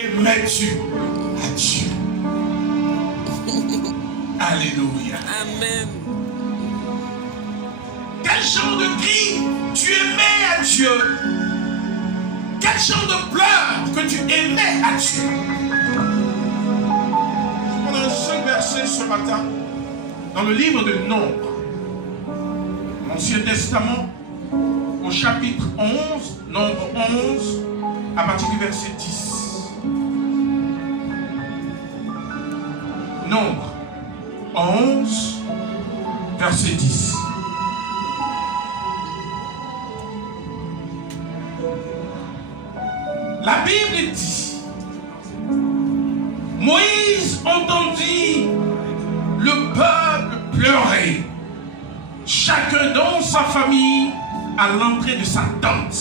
aimais-tu à Dieu? Alléluia. Amen. Quel genre de cri tu aimais à Dieu? Quel genre de pleurs que tu aimais à Dieu? Je prends un seul verset ce matin dans le livre de Nombres, l'Ancien Testament, au chapitre 11, Nombre 11, à partir du verset 10. Nombre 11, verset 10. La Bible dit, Moïse entendit le peuple pleurer, chacun dans sa famille à l'entrée de sa tente.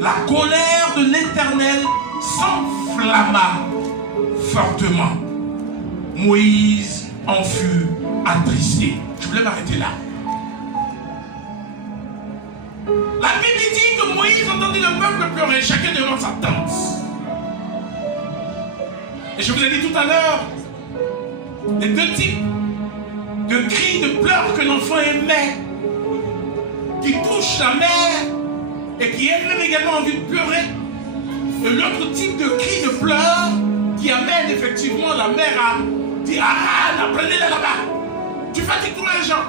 La colère de l'Éternel s'enflamma fortement. Moïse en fut attristé. Je voulais m'arrêter là. La Bible dit que Moïse entendit le peuple pleurer, chacun devant sa tente. Et je vous ai dit tout à l'heure, les deux types de cris, de pleurs que l'enfant aimait, qui touchent la mère et qui aiment également envie de pleurer. Et l'autre type de cri, de pleurs, qui amène effectivement la mère à dire, ah, prenez-la là-bas. Tu fatigues tous les gens.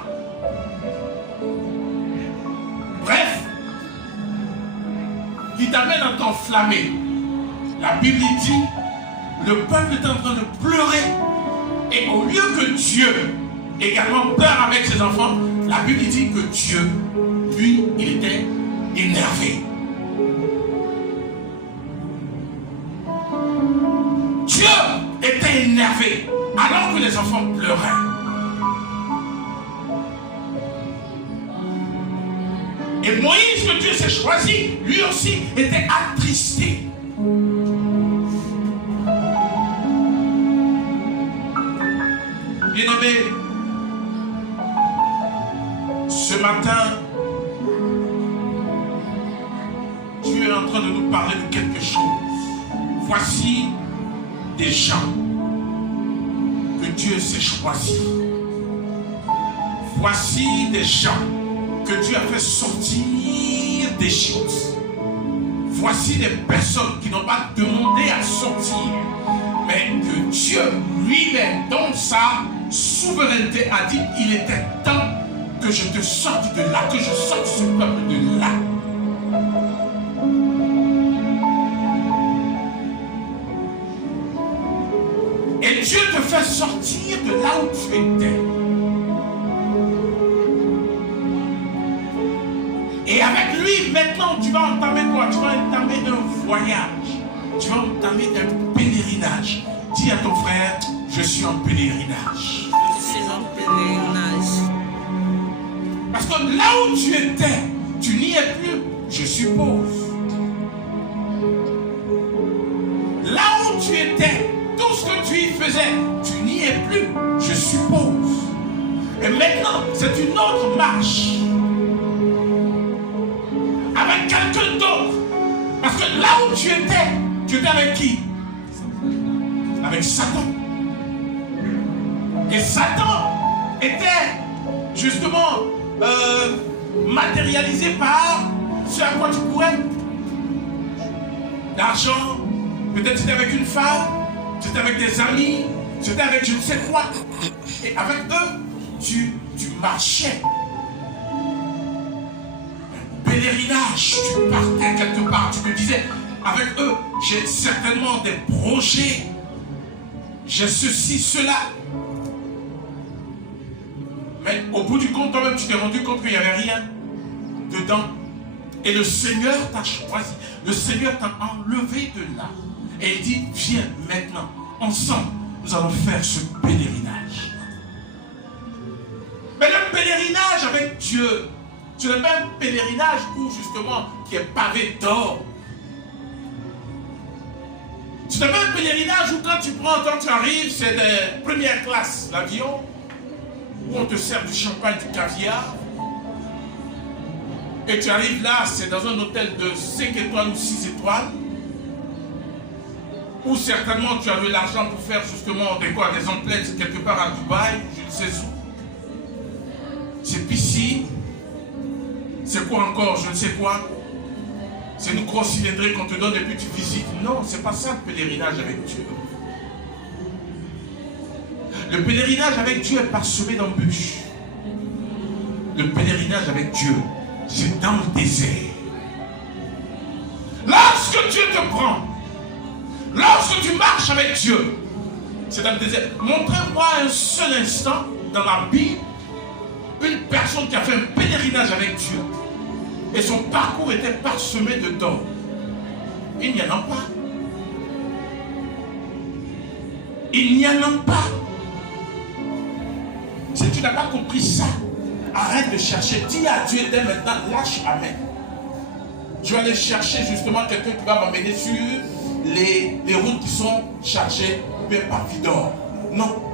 Bref, qui t'amène à t'enflammer. La Bible dit, le peuple est en train de pleurer. Et au lieu que Dieu également pleure avec ses enfants, la Bible dit que Dieu, lui, il était énervé. Dieu était énervé alors que les enfants pleuraient. Et Moïse, que Dieu s'est choisi, lui aussi était attristé. Bien-aimé, ce matin, Dieu est en train de nous parler de quelque chose. Voici des gens que Dieu s'est choisis. Voici des gens que Dieu a fait sortir d'Égypte. Voici des personnes qui n'ont pas demandé à sortir, mais que Dieu lui-même, dans sa souveraineté, a dit, il était temps que je te sorte de là, que je sorte ce peuple de là. Et Dieu te fait sortir de là où tu étais. Et avec lui, maintenant, tu vas entamer quoi? Tu vas entamer un voyage. Tu vas entamer un pèlerinage. Dis à ton frère, je suis en pèlerinage. Je suis en pèlerinage. Parce que là où tu étais, tu n'y es plus, je suppose. Là où tu étais, tout ce que tu y faisais, tu n'y es plus, je suppose. Et maintenant, c'est une autre marche. Avec quelqu'un d'autre. Parce que là où tu étais avec qui? Avec Satan. Et Satan était justement matérialisé par ce à quoi tu pourrais. L'argent, peut-être c'était avec une femme, c'était avec des amis, c'était avec je ne sais quoi. Et avec eux, tu marchais. Pèlerinage, tu partais quelque part, tu me disais, avec eux, j'ai certainement des projets, j'ai ceci, cela. Mais au bout du compte, toi-même, tu t'es rendu compte qu'il n'y avait rien dedans. Et le Seigneur t'a choisi, le Seigneur t'a enlevé de là. Et il dit, viens maintenant, ensemble, nous allons faire ce pèlerinage. Mais le pèlerinage avec Dieu, ce n'est pas un pèlerinage où justement qui est pavé d'or. Ce n'est pas un pèlerinage où quand tu arrives, c'est de première classe, l'avion, où on te sert du champagne, du caviar. Et tu arrives là, c'est dans un hôtel de 5 étoiles ou 6 étoiles, où certainement tu avais l'argent pour faire justement des emplettes quelque part à Dubaï, je ne sais où. C'est piscine. C'est quoi encore? Je ne sais quoi. C'est une grosse cylindrée qu'on te donne et puis tu visites. Non, c'est pas ça le pèlerinage avec Dieu. Le pèlerinage avec Dieu est parsemé d'embûches. Le pèlerinage avec Dieu, c'est dans le désert. Lorsque Dieu te prend, lorsque tu marches avec Dieu, c'est dans le désert. Montrez-moi un seul instant dans la Bible une personne qui a fait un pèlerinage avec Dieu et son parcours était parsemé de dons. Il n'y en a pas. Il n'y en a pas. Si tu n'as pas compris ça, arrête de chercher. Dis à Dieu dès maintenant, lâche Amen. Je vais aller chercher justement quelqu'un qui va m'amener sur les routes qui sont chargées par Vidor. Non.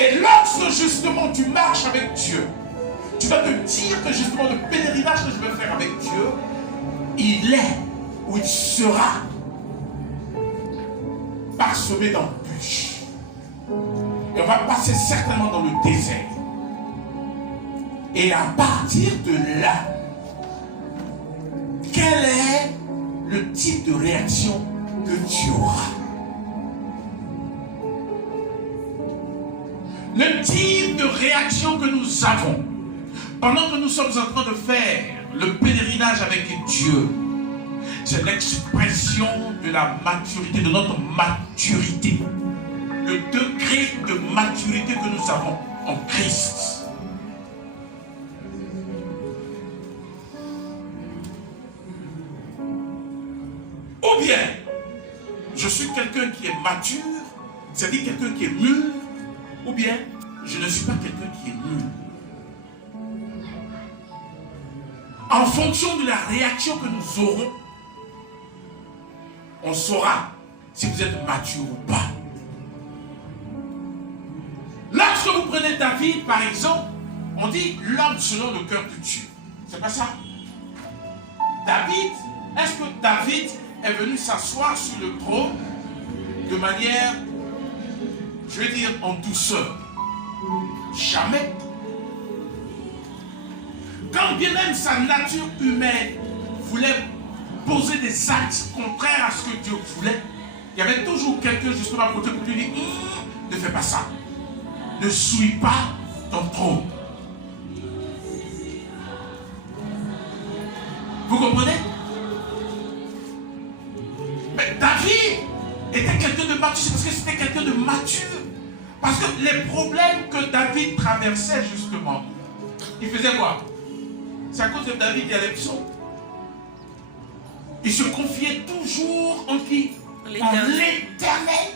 Et lorsque justement tu marches avec Dieu, tu vas te dire que justement le pèlerinage que je vais faire avec Dieu, il est ou il sera parsemé d'embûches. Et on va passer certainement dans le désert. Et à partir de là, quel est le type de réaction que tu auras? Le type de réaction que nous avons pendant que nous sommes en train de faire le pèlerinage avec Dieu, c'est l'expression de la maturité, de notre maturité, le degré de maturité que nous avons en Christ. Ou bien, je suis quelqu'un qui est mature, c'est-à-dire quelqu'un qui est mûr, ou bien, je ne suis pas quelqu'un qui est mûr. En fonction de la réaction que nous aurons, on saura si vous êtes mature ou pas. Lorsque vous prenez David, par exemple, on dit l'homme selon le cœur de Dieu. C'est pas ça? David, est-ce que David est venu s'asseoir sur le trône de manière, je vais dire, en douceur? Jamais. Quand bien même sa nature humaine voulait poser des actes contraires à ce que Dieu voulait, il y avait toujours quelqu'un justement à côté pour lui dire ne fais pas ça, ne souille pas ton trône. Vous comprenez? Mais David était quelqu'un de mature, parce que c'était quelqu'un de mature. Parce que les problèmes que David traversait justement, il faisait quoi? C'est à cause de David et les psaumes. Il se confiait toujours en qui? En l'Éternel.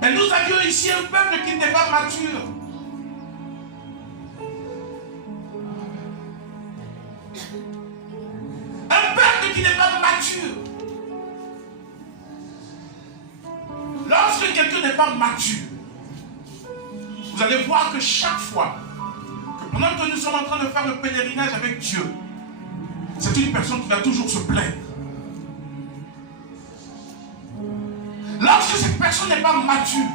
Mais nous avions ici un peuple qui n'était pas mature. Un peuple qui n'est pas mature. Lorsque quelqu'un n'est pas mature, vous allez voir que chaque fois que pendant que nous sommes en train de faire le pèlerinage avec Dieu, c'est une personne qui va toujours se plaindre. Lorsque cette personne n'est pas mature,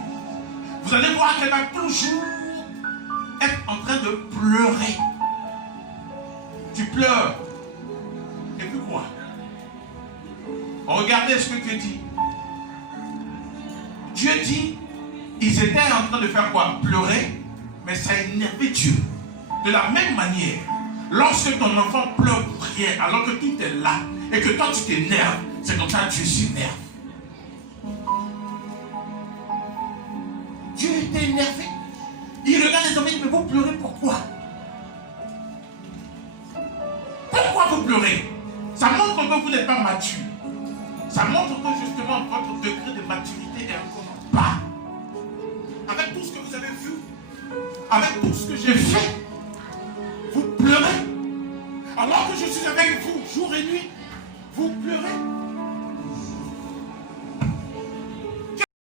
vous allez voir qu'elle va toujours être en train de pleurer. Tu pleures. Et puis quoi? Regardez ce que Dieu dit. Dieu dit, ils étaient en train de faire quoi? Pleurer, mais ça a énervé Dieu. De la même manière, lorsque ton enfant pleure pour rien, alors que tout est là, et que toi tu t'énerves, c'est comme ça que Dieu s'énerve. Dieu était énervé. Il regarde les enfants et dit, mais vous pleurez pourquoi? Pourquoi vous pleurez? Ça montre que vous n'êtes pas mature. Ça montre que justement votre degré de maturité est encore bas. Avec tout ce que vous avez vu, avec tout ce que j'ai fait,